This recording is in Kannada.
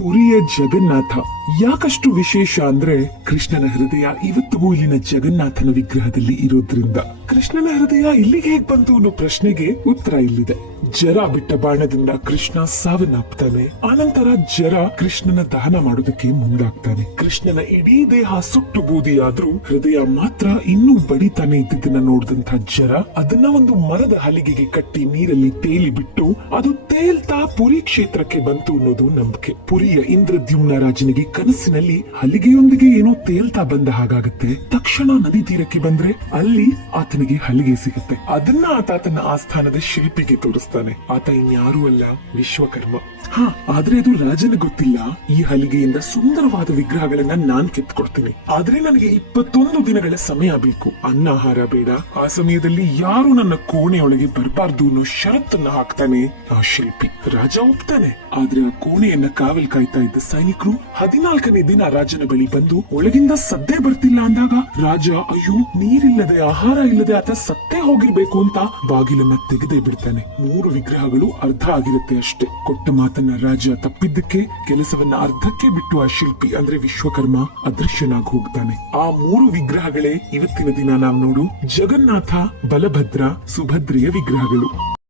ಪುರಿಯ ಜಗನ್ನಾಥ ಯಾಕಷ್ಟು ವಿಶೇಷ ಅಂದ್ರೆ ಕೃಷ್ಣನ ಹೃದಯ ಇವತ್ತಿಗೂ ಇಲ್ಲಿನ ಜಗನ್ನಾಥನ ವಿಗ್ರಹದಲ್ಲಿ ಇರೋದ್ರಿಂದ. ಕೃಷ್ಣನ ಹೃದಯ ಇಲ್ಲಿಗೆ ಹೇಗ್ ಬಂತು ಅನ್ನೋ ಪ್ರಶ್ನೆಗೆ ಉತ್ತರ ಇಲ್ಲಿದೆ. ಜರ ಬಿಟ್ಟ ಬಾಣದಿಂದ ಕೃಷ್ಣ ಸಾವನ್ನಪ್ತಾನೆ. ಆನಂತರ ಜರ ಕೃಷ್ಣನ ದಹನ ಮಾಡೋದಕ್ಕೆ ಮುಂದಾಗ್ತಾನೆ. ಕೃಷ್ಣನ ಇಡೀ ದೇಹ ಸುಟ್ಟು ಬೂದಿಯಾದ್ರೂ ಹೃದಯ ಮಾತ್ರ ಇನ್ನೂ ಬಡಿತಾನೆ ಇದ್ದಿದ್ದನ್ನ ನೋಡಿದಂತ ಜರ ಅದನ್ನ ಒಂದು ಮರದ ಹಲಿಗೆಗೆ ಕಟ್ಟಿ ನೀರಲ್ಲಿ ತೇಲಿ ಬಿಟ್ಟು ಅದು ತೇಲ್ತಾ ಪುರಿ ಕ್ಷೇತ್ರಕ್ಕೆ ಬಂತು ಅನ್ನೋದು ನಂಬಿಕೆ. ಪುರಿಯ ಇಂದ್ರದ್ಯುಮ್ನ ರಾಜನಿಗೆ ಕನಸಿನಲ್ಲಿ ಹಲಿಗೆಯೊಂದಿಗೆ ಏನೋ ತೇಲ್ತಾ ಬಂದ ಹಾಗಾಗತ್ತೆ. ತಕ್ಷಣ ನದಿ ತೀರಕ್ಕೆ ಬಂದ್ರೆ ಅಲ್ಲಿ ಆತನಿಗೆ ಹಲಿಗೆ ಸಿಗುತ್ತೆ. ಅದನ್ನ ಆತ ತನ್ನ ಆಸ್ಥಾನದ ಶಿಲ್ಪಿಗೆ ತೋರಿಸ್ತಾನೆ. ಆತ ಇನ್ಯಾರೂ ಅಲ್ಲ, ವಿಶ್ವಕರ್ಮ. ಆದ್ರೆ ಅದು ರಾಜನ ಗೊತ್ತಿಲ್ಲ. ಈ ಹಲಿಗೆಯಿಂದ ಸುಂದರವಾದ ವಿಗ್ರಹಗಳನ್ನ ನಾನ್ ಕಿತ್ಕೊಡ್ತೀನಿ, ಆದ್ರೆ ನನಗೆ 21 ದಿನಗಳ ಸಮಯ ಬೇಕು. ಅನ್ನ ಆಹಾರ ಬೇಡ. ಆ ಸಮಯದಲ್ಲಿ ಯಾರು ನನ್ನ ಕೋಣೆಯೊಳಗೆ ಬರಬಾರ್ದು ಅನ್ನೋ ಷರತ್ತನ್ನ ಹಾಕ್ತಾನೆ ಆ ಶಿಲ್ಪಿ. ರಾಜ ಒಪ್ತಾನೆ. ಆದ್ರೆ ಆ ಕೋಣೆಯನ್ನ ಕಾವಲ್ ಕಾಯ್ತಾ ಇದ್ದ ಸೈನಿಕರು 14ನೇ ದಿನ ರಾಜನ ಬಳಿ ಬಂದು ಒಳಗಿಂದ ಸದ್ದೇ ಬರ್ತಿಲ್ಲ ಅಂದಾಗ ರಾಜ ಅಯ್ಯೋ, ನೀರಿಲ್ಲದೆ ಆಹಾರ ಇಲ್ಲದೆ ಆತ ಸತ್ತೇ ಹೋಗಿರ್ಬೇಕು ಅಂತ ಬಾಗಿಲನ್ನ ತೆಗೆದೇ ಬಿಡ್ತಾನೆ. 3 ವಿಗ್ರಹಗಳು ಅರ್ಧ ಆಗಿರುತ್ತೆ ಅಷ್ಟೇ. ಕೊಟ್ಟ ಮಾತನ್ನ ರಾಜ ತಪ್ಪಿದ್ದಕ್ಕೆ ಕೆಲಸವನ್ನ ಅರ್ಧಕ್ಕೆ ಬಿಟ್ಟು ಆ ಶಿಲ್ಪಿ ಅಂದ್ರೆ ವಿಶ್ವಕರ್ಮ ಅದೃಶ್ಯನಾಗಿ ಹೋಗ್ತಾನೆ. ಆ 3 ವಿಗ್ರಹಗಳೇ ಇವತ್ತಿನ ದಿನ ನಾವು ನೋಡು ಜಗನ್ನಾಥ, ಬಲಭದ್ರ, ಸುಭದ್ರೆಯ ವಿಗ್ರಹಗಳು.